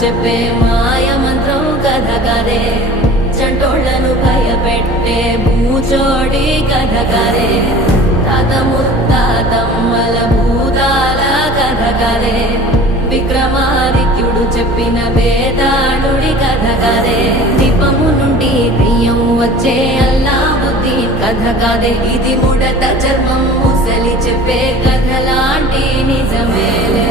చెప్పే మాయ మంత్రం కథ కదే చంటోళ్లను భయపెట్టే భూచోడి కథ కదే తాత ముత్తాతమ్మల భూతాల కథ కదే విక్రమాదిత్యుడు చెప్పిన వేదాళుడి కథ కదే దీపము నుండి దెయ్యం వచ్చే అల్లావుద్దీన్ కథ కదే ఇది ముడత చర్మం ముసలి చెప్పే కథ లాంటి నిజమేలే